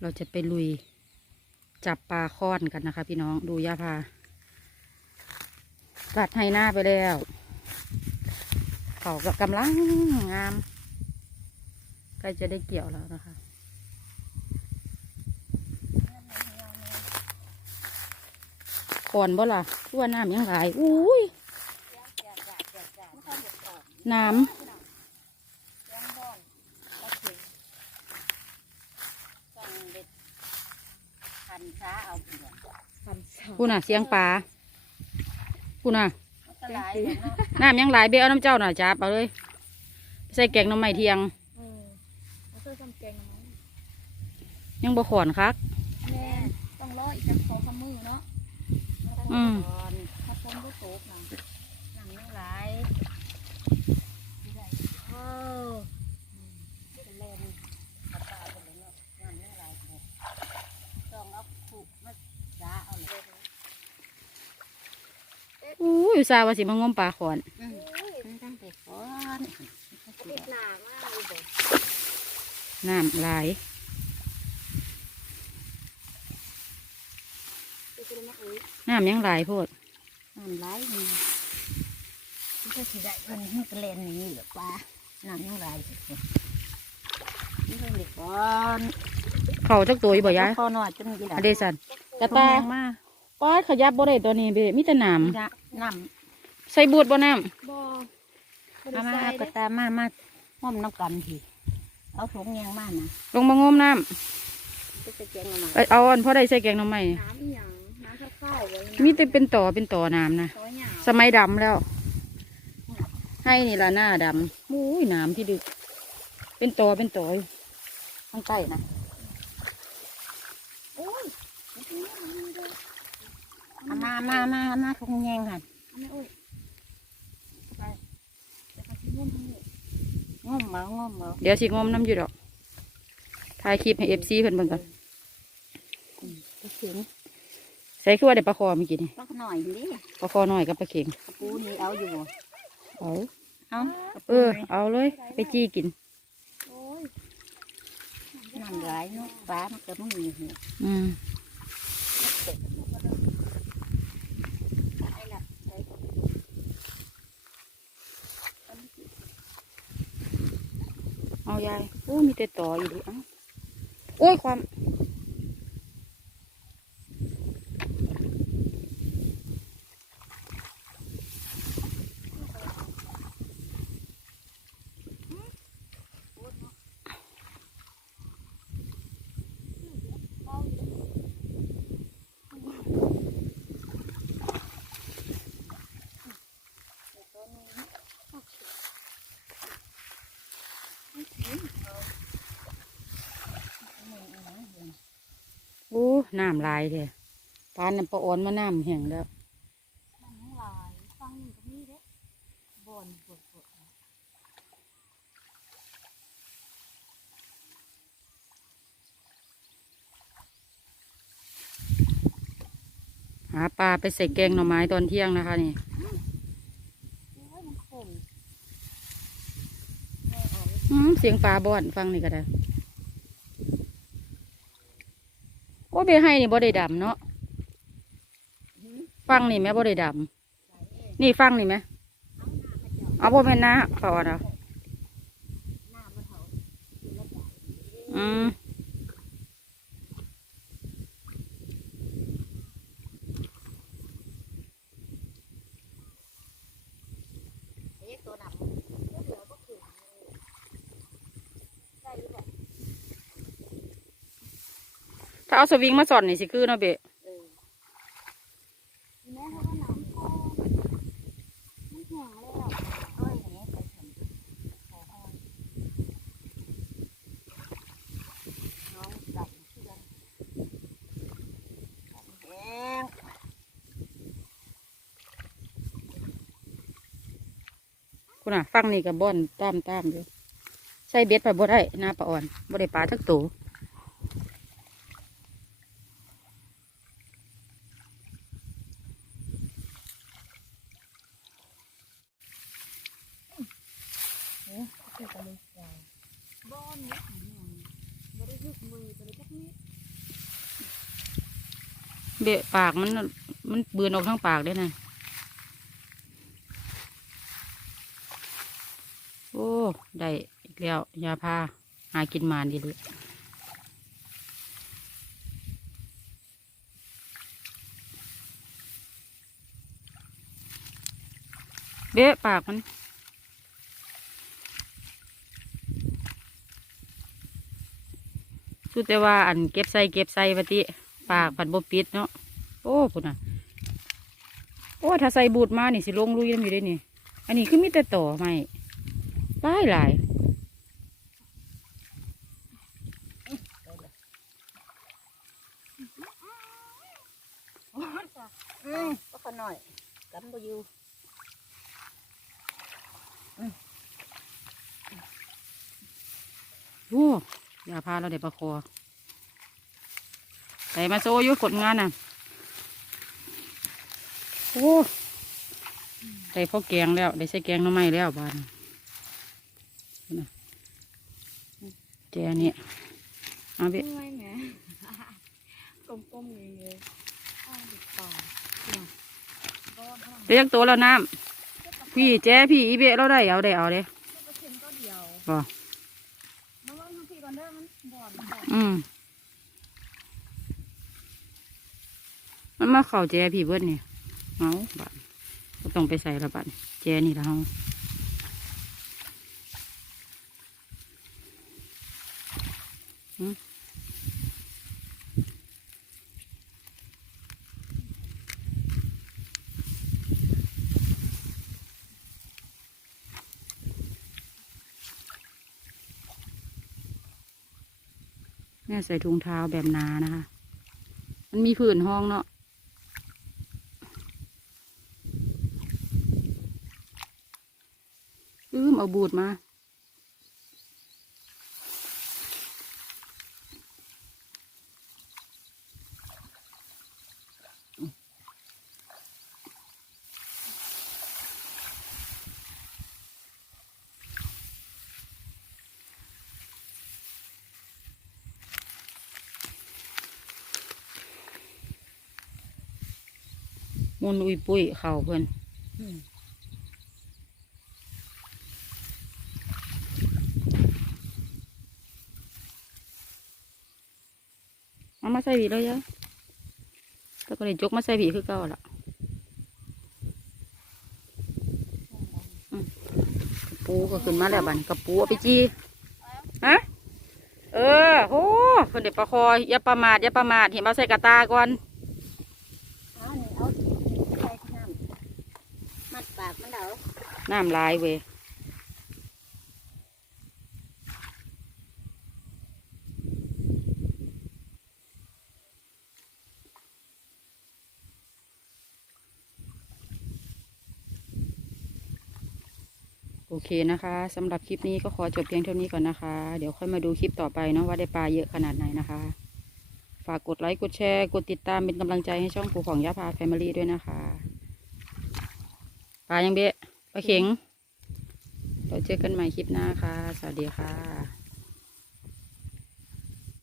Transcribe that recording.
เราจะไปลุยจับปลาค้อนกันนะคะ พี่น้องดูย่าพาตัดให้หน้าไปแล้วเขาก็กำลังงามใกล้จะได้เกี่ยวแล้วนะคะก่อนบ่ล่ะทั่วน้ำยังหลายอุ้ยน้ำ พูน่ะ เสียงปลาพูน่ะ น้ำยังหลายเบี้ยเอาน้ำเจ้าหน่อยจ้าเอาเลย ใส่แกงหน้ำใหม่เทียงเออแล้วก็ทำแกงน้ำยังบ่ขอนคักแม่ต้องรออีกจังสองสามมือเนาะอืมถ้าฝนก็ตกนะ น้ำยังไหลายโอ้เป็นเล่นกระตาเป็นเนาะน้ำยังไหลายเลยต้องเอาขุมาจ้าเอาเลย อู้ยอุตสาห์ว่าสิมางมปลาขอนอืมตั้งแต่ก่อนติดหนามากเลยเด็กน้ำหลายติดเลยนะอุ้ยน้ำยังหลายโพดน้ำไหลายนี่มันก็สิได้มันให้กระเล่นอย่างนี้เหรอปลาน้ำยังไหลายอยู่นี่เป็นเด็กก่อนเขาจักตัวอยู่บ่ยายพอหน่อยจนกี่อเดสันกระตาตามาปอดขยับบ่ได้ตัวนี้เบมีแต่น้จ้ะ น้ำำใส่บูดบ่น้บ่มามาเอากระตามามาห้อมน้ำกันทีเอาถุงยางมานะำลงมางมน้ก็จะเจียงมาำเอ้ยเอาอันพอได้ใส่แกงหน้ำใหม่น้ำอีหยังน้ำข้าวๆไว้มีแต่เป็นต่อเป็นต่อน้ำนะซอยหยาสมัยดำแล้ว ให้นี่ละหน้าดำมู้ยน้ำที่ดึก เป็นต่อเป็นต่ออยู่ข้างใต้นะ โอ้ย เอามามามามาถุงยางค่ะอันนี้โอ้ยไปเดี๋ยวเขาชิมมุ่นทั้งหมดงมเบางมเบาเดี๋ยวสิงมน้ำอยู่ดอกถ่ายคลิปให้เอฟซีเพิ่นเบิ่งกันไปถึงใส่คือว่าได้ปลาคอเมื่อกี้นี่ปักหน่อยดิปลาคอหน้อยกับปลาเข็งกระปูนี่เอาอยู่บ่เอาเอาเออ เอาเลย ไปจี้กินน้ำไหลเนาะปลามันก็มีอยู่อืม ไอ้ละไอ้ เอายายโอ้มีแต่ต่ออยู่ดิอ้าโอ้ยความ น้ำลายเลยปานน้ำปลาอ่อนมาน้ำแห้งแล้วมันทั้งหลายฟังหนึ่งก็มีเด้บ่อนปวดปวดหาปลาไปใส่แกงหน่อไม้ตอนเที่ยงนะคะนี่โอ้ยมันขมอืมเสียงปลาบ่อนฟังนี่ก็ได้โอ้เบให้นี่บ่ได้ดำเนาะฟังนี่แม่บ่ได้ดำนี่ฟังนี่ไหมเอาบ่แม่นนะปลาอ่อนเอาอืม เอ๊ะตัวดำ ถ้า เอาสวิงมาสอนนี่สิคือเนาะเบะเออแม่เขาก็น้ำพอมันแห้งแล้วเอ้ยอย่างนี้ไปทำขออ้อยน้องใส่เชือกแห้งคุณน่ะฟังนี่กับบ่อนตามตามอยู่ใส่เบ็ดไปบ่ได้หน้าปลาอ่อนบ่ได้ปลาทักตัว ลยจ้าบอนเนี่ยบ่ได้ลึกมือบ่ได้จักนี้เบะปากมันมันเบือนออกทั้งปากได้นะโอ้ ได้อีกแล้วยาพาหากินมานดีเลยเบะปากมัน สุดแต่ว่าอันเก็บใส่เก็บใส่ปฏิปากผัดบปิดเนาะโอ้พุ่นน่ะ โอ้ถ้าใส่บูดมานี่สิลงลุยน้ำอยู่ได้นี่ อันนี้คือมีแต่ต่อไม่หลายหลายอืมก็ขอหน่อยกำบ่อยู่โอ้ อย่าพาเราได้ประคอใส่มาโซอยู่ผลงานน่ะ โอ้ได้พ่อแกงแล้ว ได้ใส่แกงหน้ำไม้แล้วบานน่ะแจนี่เอาไปไม่ไงกลมๆอย่างเงี้ยอ้าวติดต่อเรียกตัวแล้วน้ำพี่แจพี่อีเบะเราได้เอาได้เอาเลยก็เข็มก็เดียวบ่ มาว่าทั้งพี่ก่อนเด้อมันบ่ อนบ่อนอืมมันมาเข่าแจพี่เบิดนี่เอาบัดก็ต้องไปใส่ละบัดแจนี่ละเฮา แม่ใส่ถุงเท้าแบบนานะคะ มันมีผื่นห้องเนาะอืมเอาบูดมา มุนอุยปุยเข่าเพื่อนอืมเอามาใส่ผีเลยยะแล้วก็เลยจกมาใส่ผีคือเก่าละอืมกระปูก็ขึ้นมาแล้วบัดนกระปูเอาไปจีฮะเออโหคนเด็กประคออย่าประมาทอย่าประมาทเห็นเอาใส่กระตาก่อน เอานี่เอาใส่น้ำมัดปากมันเดา น้ำลายเว้ยโอเคนะคะสำหรับคลิปนี้ก็ขอจบเพียงเท่านี้ก่อนนะคะ เดี๋ยวค่อยมาดูคลิปต่อไปเนาะว่าได้ปลาเยอะขนาดไหนนะคะ ฝากกดไลค์กดแชร์ กดติดตามเป็นกำลังใจให้ช่องปูของยาพาแฟมิลี่ด้วยนะคะ ปลายังเบะ เข็ง เราเจอกันใหม่คลิปหน้าค่ะ สวัสดีค่ะ